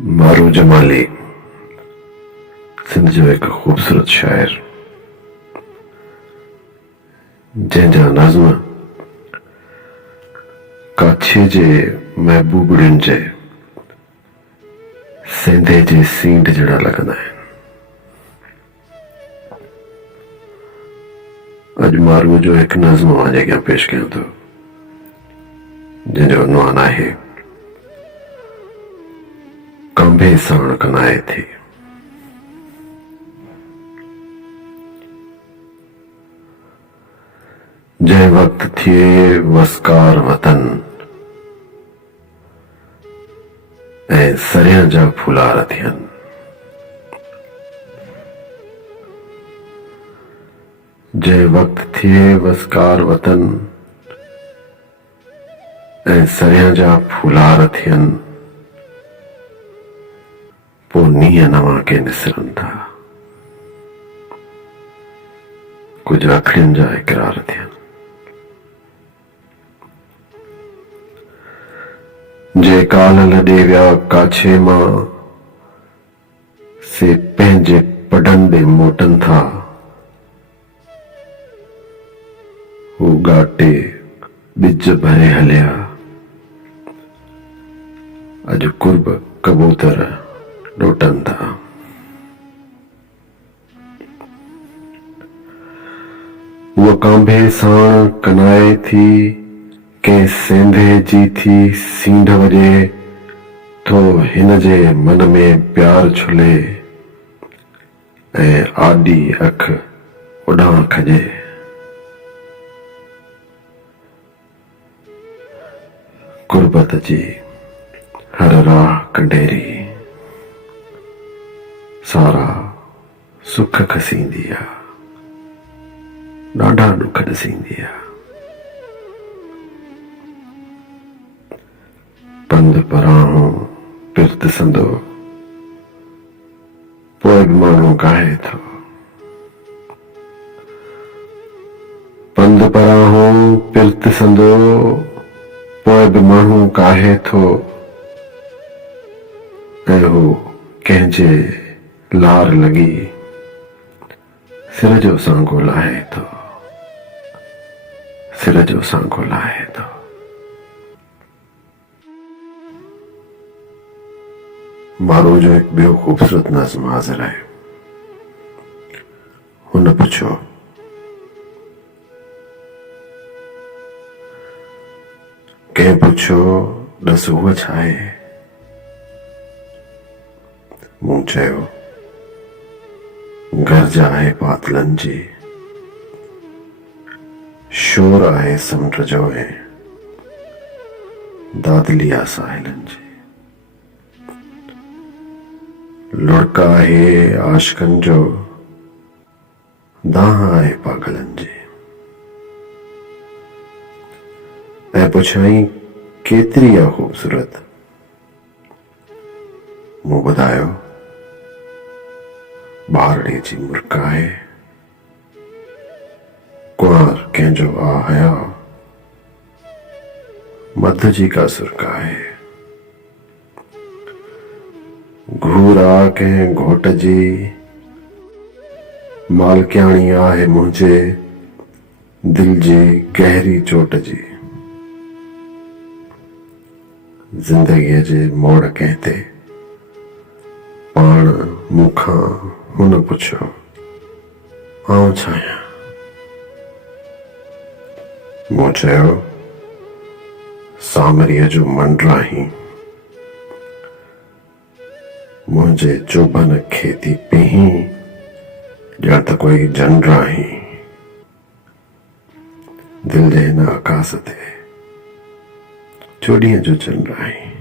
मारू जमाली सिंध जो एक खूबसूरत शायर जंहिंजा नज़्म काछे जे महबूबड़ियुनि जे सेंधे जे सींड जहिड़ा लॻंदा आहिनि। अॼु मारूअ जो हिकु नज़्म मां अॻियां पेश कयां थो जंहिंजो उनवान आहे कांभे साण कनाए थी। जंहिं वक्त थिए वसकार वतन ऐं सरियां जा फुलार थियनि। जंहिं वक्त थिए वसकार वतन ऐं सरियां जा फुलार थियनि पोइ नींहं नवां के निसरनि था, कुझु अखियुनि जा इक़रार थियनि। जे काल लॾे विया काछे मां से पंहिंजे पडनि ॾे मोटनि था, हू ॻाटे ॿिज भरे हलिया अॼु कुर्ब कबूतर ॾोटनि था। उहा कांभे साण कनाए थी कंहिं सेंधे जी थी सींढ वॼे थो हिन जे मन में प्यार छुले ऐं आॾी अख उॾां खॼे। कुर्बत जी हर राह कंडेरी सारा सुख खसींदी आहे, ॾाढा ॾुख ॾसींदी आहे। पंध परां पिर्त संदो पोइ बि माण्हू काहे थो। पंध परां पिर्त संदो पोइ बि माण्हू काहे थो ऐं हू कंहिंजे लार लॻी सिर जो सांगो लाहे थो, सिर जो सांगो लाहे थो। मारू जो हिकु ॿियो ख़ूबसूरत नज़्म हाज़िर आहे। हुन पुछो कंहिं पुछो ॾस उहा छा आहे? मूं चयो गर्ज आहे बादलनि जी, शोर आहे समुंड जो ऐं दादली आहे साहिलनि जी। लुड़का आहे आशिकनि जो, दाह आहे पागलनि जी। ऐं पुछाई केतिरी आहे ख़ूबसूरत? मूं ॿुधायो ॿारड़े जी मुर्क आहे, कुंवार कंहिंजो आ हया, मध जी का सुर्क आहे। घूरा कंहिं घोट जी, मालकियाणी आहे मुंहिंजे दिल जी गहरी चोट जी। ज़िंदगीअ जे मोड़ कंहिं ते पाण मूंखां हुन पुछियो आउं छा आहियां? मूं चयो सामरीअ जो मंड आहीं, मुंहिंजे चुभन खे थी पीहीं ॼण त कोई जंड आहीं। दिल जे हिन आकाश ते चोॾीअं जो चंड आहीं।